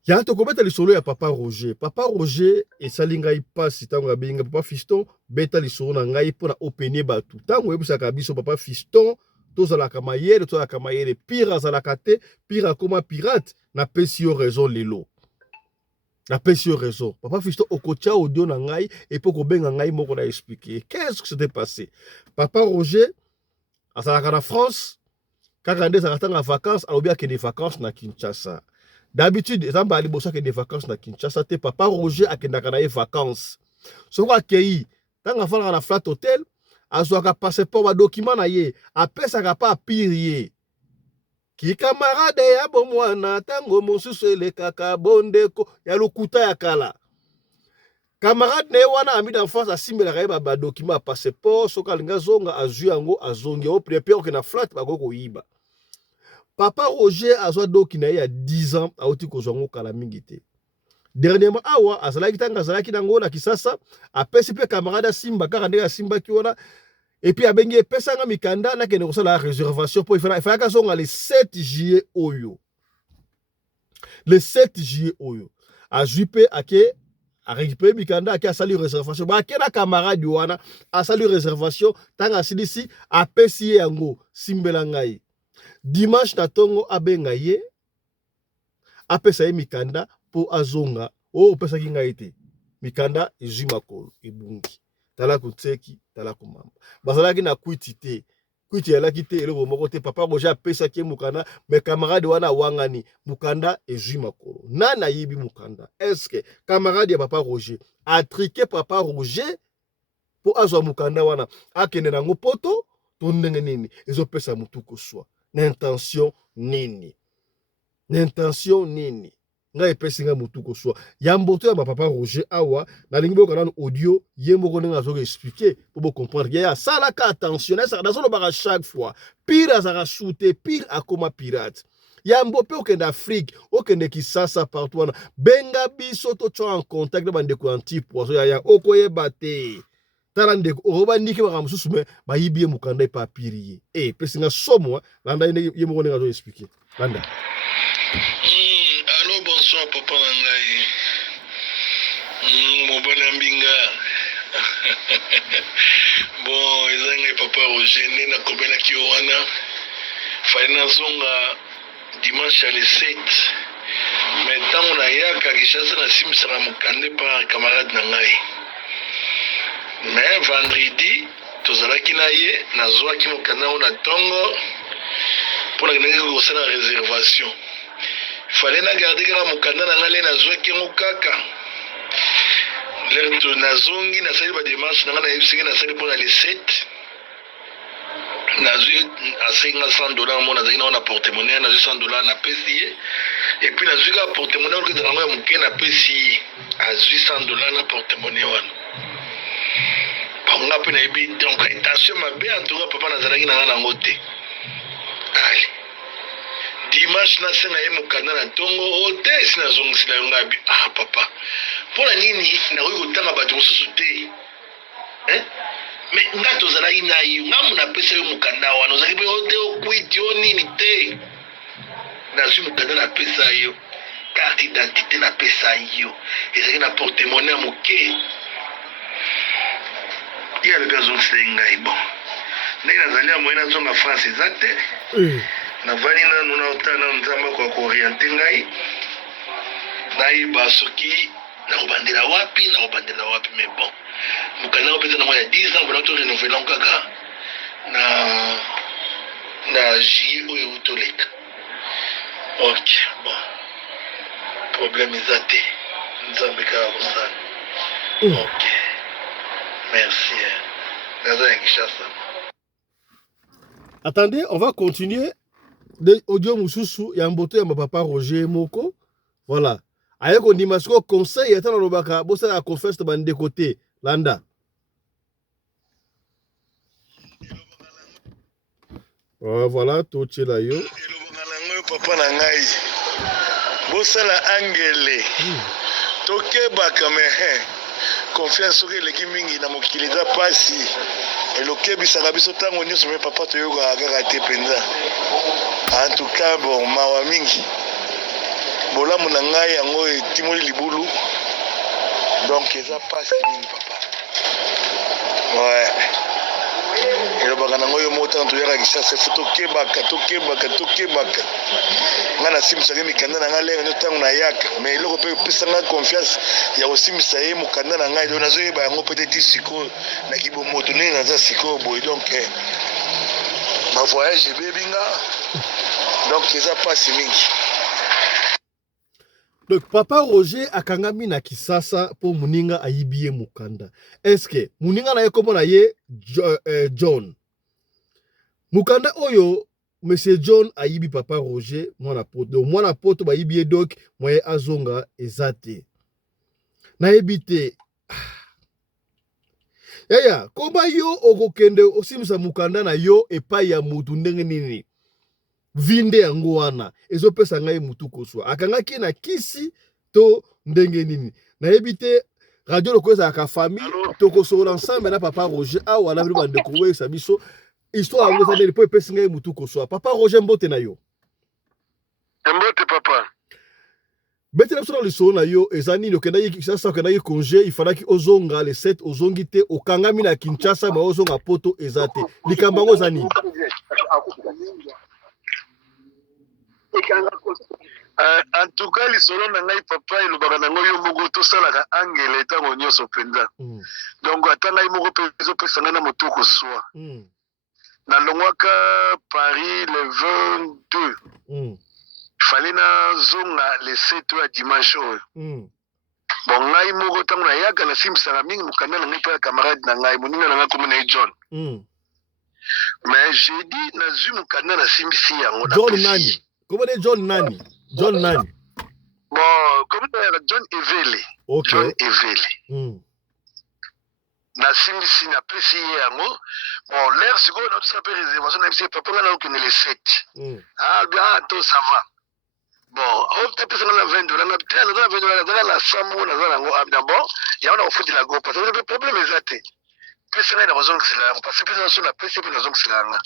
Ya to kobeta lisolo ya Papa Roger esali ngai pasi tango abinga Papa Fiston beta lisolo na ngai pona openie batu tango yebisaka biso Papa Fiston tozalaka mayele pire azalaka te pire akoma pirate na pesi yo raison lelo na pesi yo raison Papa Fiston okotia audio na ngai et po kobenga ngai moko na expliquer qu'est-ce que s'était passé. Papa Roger azalaka na France kaka nde azalaka na vacances alobi akende vacances na Kinshasa. D'habitude, ezamba ali bosa ke des vacances na Kinshasa te Papa Roger akendaka na vacances. Soko akei, tanga fala na flat hotel, azwaka passeport ba document na ye, apesaka pa pire. Ki camarade ya bomwana tango mosusu elekaka bondeko ya lokuta ya kala. Camarade ne wana ami d'enfance asimbelaka ye ba document passeport, soko alinga zonga azwi yango azongi o prepare ke na flat bagoko yiba. Papa Roger azwa doki na ye ya 10 ans auti kozwango kala mingi te. Dernièrement awa azalaki tanga azalaki nango na Kisasa apesi pe camarade Simba kaka ndeka Simba ki wana et puis abengi epesa nga mikanda na kende kosala réservation pour ifana ka zonga le 7 juillet oyo. Le 7 juillet oyo. Azwi pe ake a récupéré mikanda ake asali réservation. Ba kena camarade wana asali réservation tanga silisi apesi yango simbela ngai. Dimanche na tongo abenga ye apesa ye mikanda po azonga o pesa ki ngai te mikanda ezwi makolo ebungi tala kutseki tala kumamba bazalaki na kwiti te kwiti yalaki te eloko moko te Papa Roger apesa ki mukanda me camarade wana wangani mukanda ezwi makolo nana yibi mukanda est-ce que camarade ya Papa Roger a triqué Papa Roger po azwa mukanda wana akende nango poto to ndenge nini ezopesa mutu koswa n'intention nini ngai pesi nga mutu koswa yamboto ya Papa Roger awa na lingi boka na audio yembo ndenga zo expliquer pour bo comprendre ya sala ka attention ça dans le bar chaque fois pire azara shooter pire akoma pirate yambo pe okende Afrique okende Kisasa partout wana benga biso to twa en contact na bande ko anti poison ya okoyeba te tala ndeko oba ndike ba mususu me ba yibie mukanda e papirier pesi nga somo landa yemo ndenga zo expliquer landa. Allô, bonsoir papa nangai. Mobala mbinga. Bon, ezanga Papa Roger nena kobela ki wana. Faina zonga dimanche le 7. Mais tango na yaka Kinshasa na simsaka mukande pa camarade nangai. Mais vendredi tozalaki na ye nazwaki mukanda ona tongo pour na kosala réservation. Fallait na garder kala mukanda na ngale na zwaki ngo kaka lerto na zongi na sali ba démarche na ngana yebisike na sali pour na le 7 na zwi asenga $100 mona zakina na porte-monnaie na $100 na pesi et puis na zwi ka porte-monnaie ko tanga ya muke na pesi a $100 na porte-monnaie wana bonga pe na yebi donc intention mabe en tout cas papa na zalaki na ngana ngote allez dimanche na senga ye mukanda na tongo ote sina zongisila yo ngabi papa mpona nini nakoki kotanga bato mosusu te me nga tozalaki na yo nga munapesa yo mokanda wana ozali mpe ote okwiti o nini te nazwi mokanda napesa yo carte d'identité napesa yo ezalaki na portemone ya moke ye alobi azongisela ngai bon ndenge nazali ya moye nazonga france eza te navandi nanu naotala nanu nzambe akoka kooriente ngai nayeba soki nakobandela wapi mais bon mokanda kopesa nango ya 10 ans mpona torenouvelan kaka na juillet oyo toleka ok bon problème eza te nzambe kaka kosala ok merci naza ya Kinshasa. Attendez, on va continuer de audio mususu ya mboto ya papa Roger Moko. Voilà. Aye ko ndimasiko conseil eta na lobaka bosa la confesse bande côté landa. Voilà, tout là yo. Papa na ngai. Bosa la angele. Tokebaka me confiance oke leki mingi na mokili za pasi. Elokebisaka biso ntango nyonso me papa toyoka kaka te mpenza. En tout cas bon mawa mingi. Bolamu na ngai yango etimoli libulu. Donc eza pasi mingi papa. Ouais. elobaka nango yo motango toyaka Kinshasa fo tokebaka nga nasimisaka mikanda na ngai lelo ntango nayaka mais eloko mpe epesa ngai confiance ya kosimisa ye mokanda na ngai donc nazoyeba yango peut-être sikoyo na kibomoto ndenge naza sikoyo boye donc bavoyage ebebi nga donc eza mpasi mingi. Donc papa Roger akangami na Kisasa po muninga ayibiye mukanda. Eske muninga na ye komo na ye John. Mukanda oyo monsieur John ayibi papa Roger mwana poto. Donc mwana poto ba yibiye donc moye azonga ezate. Na ebite. Yaya, komba yo okokende osimisa mukanda na yo epai ya mutu ndenge nini? Vinde yango wana ezopesa ngai mutu koswa akangaki na kisi to ndenge nini na ebite radio lokoza ka famille to kosola ensemble na papa Roger awa na biba de kowe sa biso histoire yango ça po epesa ngai mutu koswa papa Roger mbote na yo mbote papa betela biso na liso na yo ezani okenda yi Kinshasa okenda yi congé il fallait ki ozonga le 7 ozongi te okangami na Kinshasa ba ozonga poto ezate likambango zani. En tout cas lisolo na ngai papa elobaka nango yo moko tosalaka angele ntango nyonso mpenza donc ata ngai moko mpe ezopesa ngai na motu koswa nalongwaka Paris le 22 fale nazonga le 7 oyo ya dimanche oyo bon ngai moko ntango nayaka nasimisaka mingi mokanda na ngai mpe ya camarade na ngai moninga na ngai komi na ye John mais jeudi nazwi mokanda nasimbisi yango John nani? Comment est John nani? John nani? Bon, comme John Evele. Okay. John Evele. Na simbisi na pesi yango. Bon, l'air siko na tout ça peut réservation na pesi papa na okene le 7. Ah bien, tout ça va. Bon, on peut pesa na 20 dollars na tela na 20 dollars na la samu na za ngo abda bon, ya on a ofuti la go parce que le problème est até. Pesa na bazong sila, parce que pesa sur la pesa pe bazong sila nga.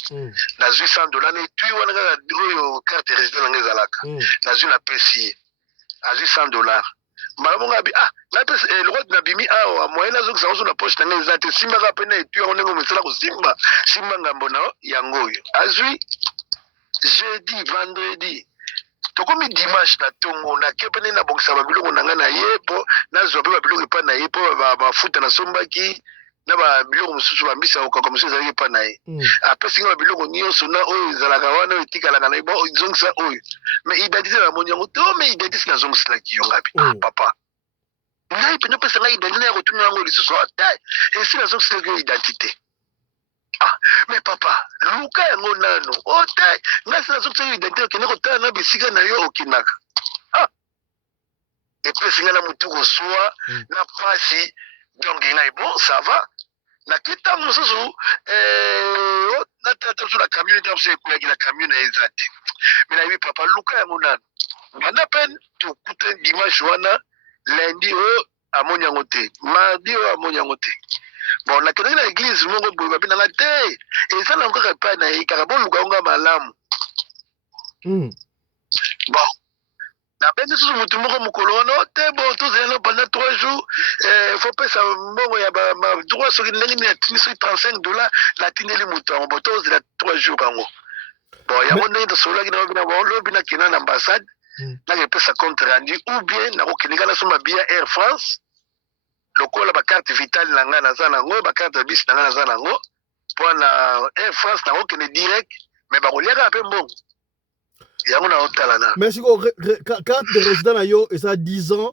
Na 800 dollars et tu wana ga droyo carte résident nga zalaka. Na zuna pesi à 800 dollars. Malamonga bi na pesa le roi na bimi moyen na zo na poche na nga zate simba ka pena et tu on ngo mesala ko simba ngambo na yango yo. Azui jeudi vendredi tokomi dimanche na tongo na kepene na bongisa babiloko na nga na ye po na zo pe babiloko pa na ye po ba futa na sombaki na ba biloko mususu ba mbisa okaka mususu ezalaki pa na ye apesi nga babiloko nyonso na oyo ezalaka wana oyo etikalaka na ye bo zongisa oyo mais identité na moni yango to mais identité na zongiselaki yo ngapi papa ngai pene pesa ngai identité ya kotuna yango lisusu ata esi na zongiselaki yo identité mais papa luka yango nano ota ngai sina zongiselaki yo identité okende kotala na bisika na yo okendaka epesi nga na motu koswa na pasi. Donc il bon, ça va. Na kita mususu na tata sur la camion dans ce coup la camion ezati. Mais na papa Luka ya monana. Bana pen to kuta dimanche wana lundi o amonyango te. Mardi o amonyango te. bon nakendaki na église moko boye babinanga te ezala encore epai na ye kaka boluka ngo malamu bon nabengi susu motu moko mokolo wana te bo tozala pendant 3 jours faut pesa mbongo ya droit soki ndenge nini atindi soki $35 natindeli moto yango bo tozela 3 jours yango bon yango ndenge tosololaki na babina lobi nakenda na ambassade nakepesa compte rendu ou bien nakokendeka nasomba bia Air France lokola bakarte vitale na ngai naza nango bakarte ya bisi na ngai naza nango mpo na Air France nakokende direct me bakoliaka mpe mbongo yango naotala na mais siko carte de résident na yo eza 10 ans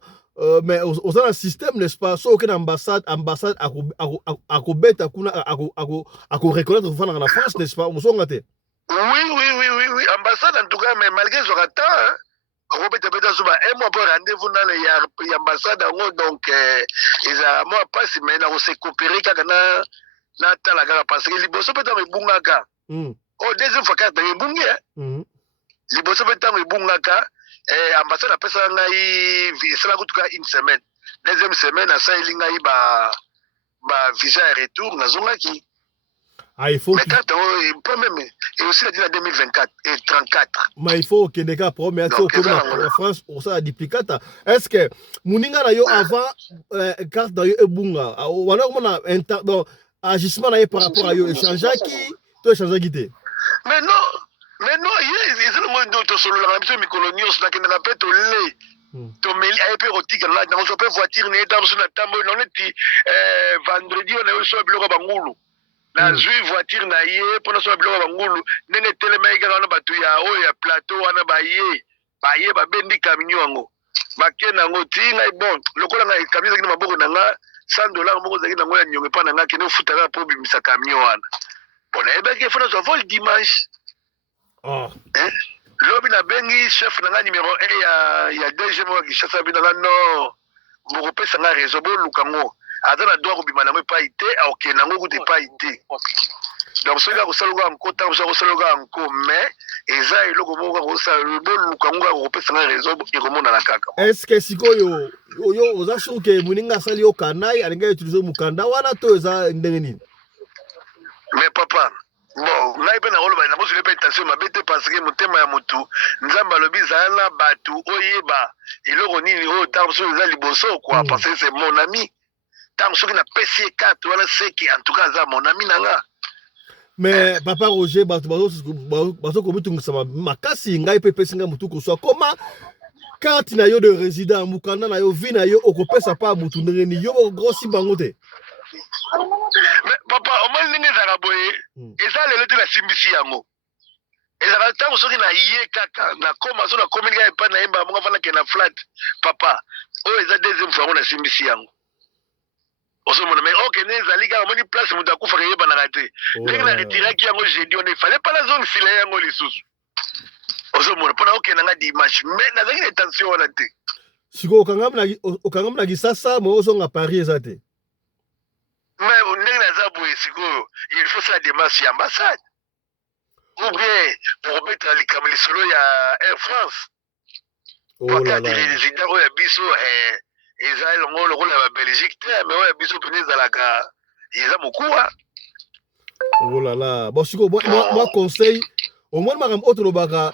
mais oza na système n'est-ce pas so okende ambassade akobeta kuna akoreconnaître kofandaka na France n'est-ce pas mosonga te oui ambassade en tout cas mais malgré ezwaka temps okobeta so ba un mois mpo rendez-vous nano ya ambassade yango donc ezala mwa pasi mai nakose coopérer kaka natala kaka parce que liboso mpe ntango ebungaka deuxième fois carte ebungi liboso mpe ntango ebungaka ambassade apesaka ngai esalaka tuka une semaine deuxième semaine asaleli ngai ba visa ya retour nazongaki il faut mais carte pas même et aussi la dit en 2024 et 34 mais il faut que neka premier action comme la France pour ça duplicata est-ce que muninga na yo avant carte na yo ebunga wana komona donc agissement na yo par rapport à yo échangeaki to échangeaki te mais non ezali ngo ndo tosolola na biso mikolo nyonso nakendaka mpe tole tomeli aye mpe kotika nakozwa mpe voiture na ye ntango so na ntambo na neti vendredi oyo na yo so ya biloko ya bangulu nazwi voiture na ye mpona so ya biloko ya bangulu ndenge etelemaki kaka wana bato ya oyo ya plateau wana baye babendi camion yango bakende yango ti ngai bon lokola ngai camion ezalaki na maboko na nga $100 moko ezalaki nango ya niongo epa na nga kende ofutaka mpo obimisa camion wana bon nayebaki efo nazwa vol dimanche lobi nabengi chef na nga numéro 1 ya DG moko ya Kinshasa abinanga no bokopesa nga réseau boluka ngo aza na droit kobima nango epai te aokende nango kuta epai te donc soki akosaloka yanko ntango mosu akosaloka yanko mais eza eloko moko kakosala boluka ngo kaka kokopesa nga réseau ekomonana kaka est ce que sikoyo oyo oza sur ke moninga asali yo kanai alingi utilize mokanda wana to eza ndenge nini mais papa bon ngai mpe nakoloba nakosuli mpe intention mabe te parce que motema ya motu nzambe alobi zala na bato oyeba eloko nini oyo ntango soki eza liboso kwa parce que c'est mon ami ntango soki napesi ye karte wana seki en tout cas aza mon ami na nga mais papa Roger bato bazokomitungisa makasi ngai mpe epesi ngai motu koswa koma karte na yo de résident mokanda na yo vi na yo okopesa pa motu ndenge nini yo bokosi bango te mais papa omoni ndenge ezalaka boye eza lelo te nasimbisi yango ezalaka ntango soki na ye kaka nakoma so nakomi kaka epai na yemba mongo avanake na flat papa oyo eza deuxième fois yango nasimbisi yango ozomona mais okende ezali kaka omoni place moto akufaka eyebanaka te ndenge na retiraki yango jeudi wana efale mpa nazongisila yango lisusu ozomona mpona okende nga dimanche mais nazalaki na intention wana te siko okangami na Kisasa mo ozonga Paris eza te mais ndenge naza boye sikoyo il faut ça démarche ya ambassade ou bien kobeta likambo lisolo ya Air France pakati résident oyo ya biso eza elongo lokola ya babelgique te mais oyo ya biso pene ezalaka eza mokuwa olala bon siko moi conseil omoni makambo oyo tolobaka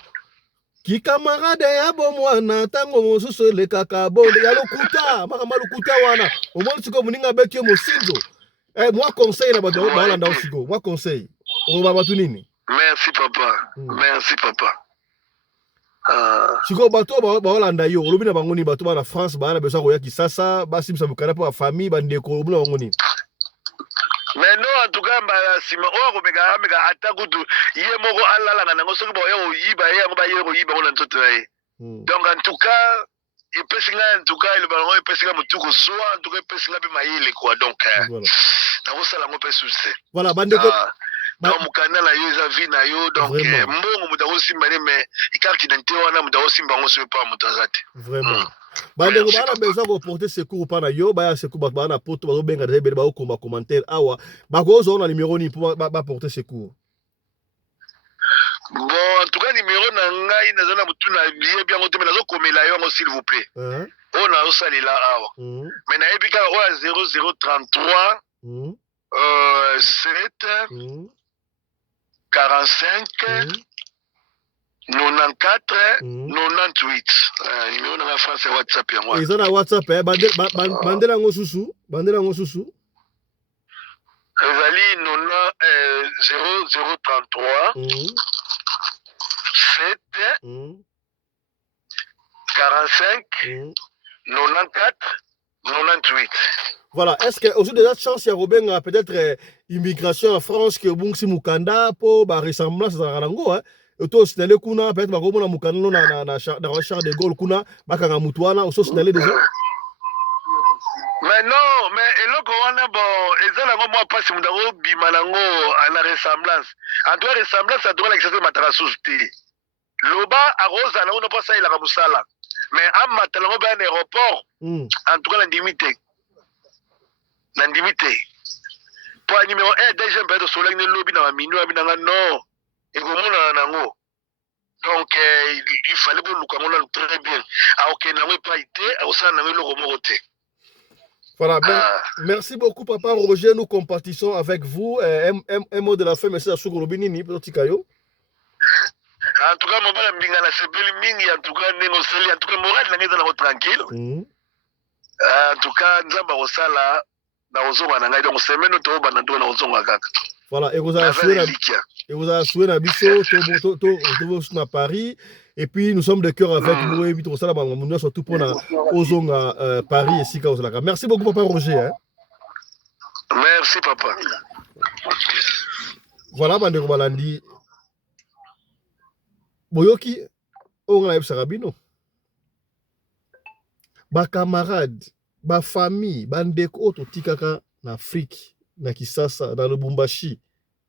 kikamarade ya bomwana ntango mosusu elekaka bonde ya lokuta makambo ya lokuta wana omoni siko moninga abeki yo mosinzo moi conseil na bato baolanda osiko moi conseil oloba bato nini merci papa siko bato baolanda yo olobi na bango nini bato bana France bana besoin koya Kisasa basimisa mokanda mpo bafamille bandeko olobi na bango nini mais non en tout cas basima oyo akomeka ata kutu ye moko alalanga nango soki baoya koyiba ye yango baye koyiba ngo na nzoto na ye donc en tout cas epesi ngai en tout cas eloba nango epesi ngai motu koswa en tout cas epesi ngai mpe mayele quoi donc nakosala yango mpe succès voilà bandeko donc mokanda na yo eza vi na yo donc mbongo moto akosimba ne mais carte d'identité wana moto akosimba yango soki mpa moto aza te vraiment bandeko bana besoin koporter secours mpa na yo baya secours bato bana poto bazobenga deja ebele baokoma commentaire awa bakozwa na numéro nini mpo baporter secours bon en tout cas numéro na ngai naza na motu nayebi yango te mais nazokomela yo yango s'il vous plaît oyo nazosalela awa mais nayebi kaka oyo ya 0033 7 45 94 98. Numéro de la France WhatsApp yango. Ils ont un WhatsApp bandela ngo susu, bandela ngo susu. Ezali 0033 7 45 94 98. Voilà, est-ce que aujourd'hui déjà chance il y a Robin peut-être immigration en France que bungsi mukanda po ba ressemblance za rango hein. Auto sinale kuna peut-être ba komona mukanda no na Charles de Gaulle kuna bakanga mutwana oso sinale déjà. Mais non, mais eloko wana bon ezala ngo moi passe mundango bimanango à la ressemblance. En tout cas ressemblance à droit l'exercice matarasus te. Loba a rosa na ono pasa ila kabusala. Mais à matalango ba aéroport en tout cas la limite. La limite. Pour un numéro 1 déjà un peu de soleil ne lobby na minuit abinanga non. Et komona nango. Donc il fallait que nous commençons très bien. Ah OK, na we pas été, au ça na we lo komorote. Voilà, merci beaucoup Papa Roger, nous compatissons avec vous. Un mot de la fin, merci à Sougolobinini, petit caillou. En tout cas, mon père Mbinga la sepeli mingi, en tout cas, négocier, en tout cas, moral n'a pas tranquille. En tout cas, Nzamba Osala, na ozonga na ngai donc semaine to bana to na ozonga kaka. Voilà, et vous avez assuré na biso to na Paris. Et puis nous sommes de cœur avec nous et puis tout ça là surtout pour na ozonga Paris et sika ozalaka. Merci beaucoup Papa Roger hein. Merci papa. Voilà bandeko balandi. Boyoki on a Sarabino. Ba camarade, ba famille, bandeko to tikaka na Afrique, na Kisasa, na Lubumbashi,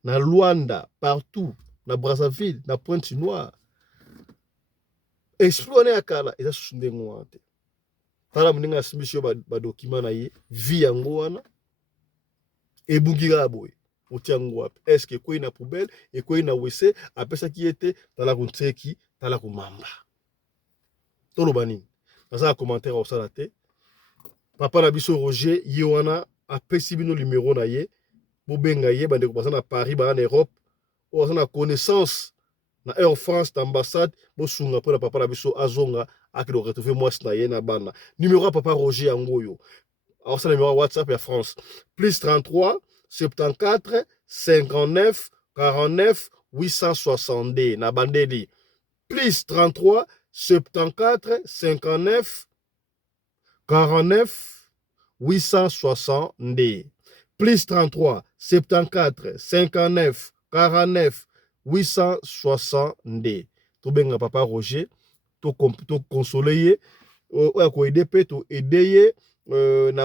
na Luanda, partout, na Brazzaville, na Pointe-Noire. Explorer akala eza sunde ngwante. Tala muninga simisho ba document na ye vie yango wana ebungira boy. Otiango wapi? Est-ce que quoi na poubelle et quoi na wc apesa ki était tala kunteki tala kumamba. Tolo bani. Dans un commentaire au salate. Papa na biso Roger Yoana apesi bino numéro na ye. Bobenga ye bande ko na Paris ba en Europe. O na connaissance na Air France d'ambassade bosunga pour la papa na biso azonga akilo retrouver moi na ye na bana. Numéro papa Roger Angoyo. Alors ça numéro WhatsApp ya France plus 33 74 59 49 862 na bandeli plus 33 74 59 49 862 plus 33 74 59 49 862. To benga papa Roger to consoler o ko aider pe to aider na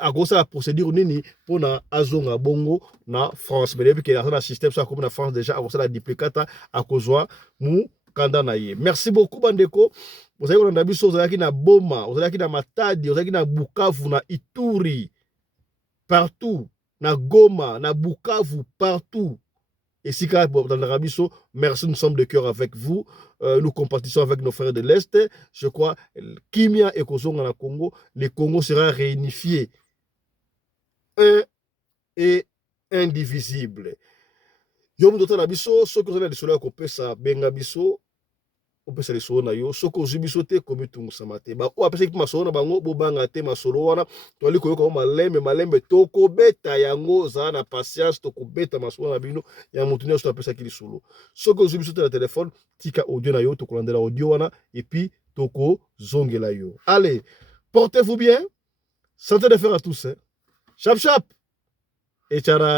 a gosa la procédure nini pour na azonga bongo na France mais depuis que la système ça comme na France déjà a gosa la duplicata a kozwa mu kanda na ye. Merci beaucoup bandeko. Vous savez qu'on a biso ozalaki na Boma, ozalaki na Matadi, ozalaki na Bukavu, na Ituri, partout, na Goma, na Bukavu, partout. Et si dans l'Arabie Saoudite, merci, nous sommes de cœur avec vous. Nous compatissons avec nos frères de l'Est. Je crois, Kimia et Kozonga na Congo, le Congo sera réunifié. Un et indivisible. Yom dotan na biso, so ko na de sola ko pesa benga biso, o pesa le so na yo, so ko zubiso te komi tungu samate. Ba o apesa ki masolo na bango bo banga te masolo wana, to ali ko yo ko malembe to ko beta yango za na patience to ko beta masolo na bino ya mutu ne so apesa ki lisolo. So ko zubiso te na téléphone, tika audio na yo to ko landela audio wana et puis to ko zongela yo. Allez, portez-vous bien. Santé de fer à tous hein. Chap chap. Et tchara.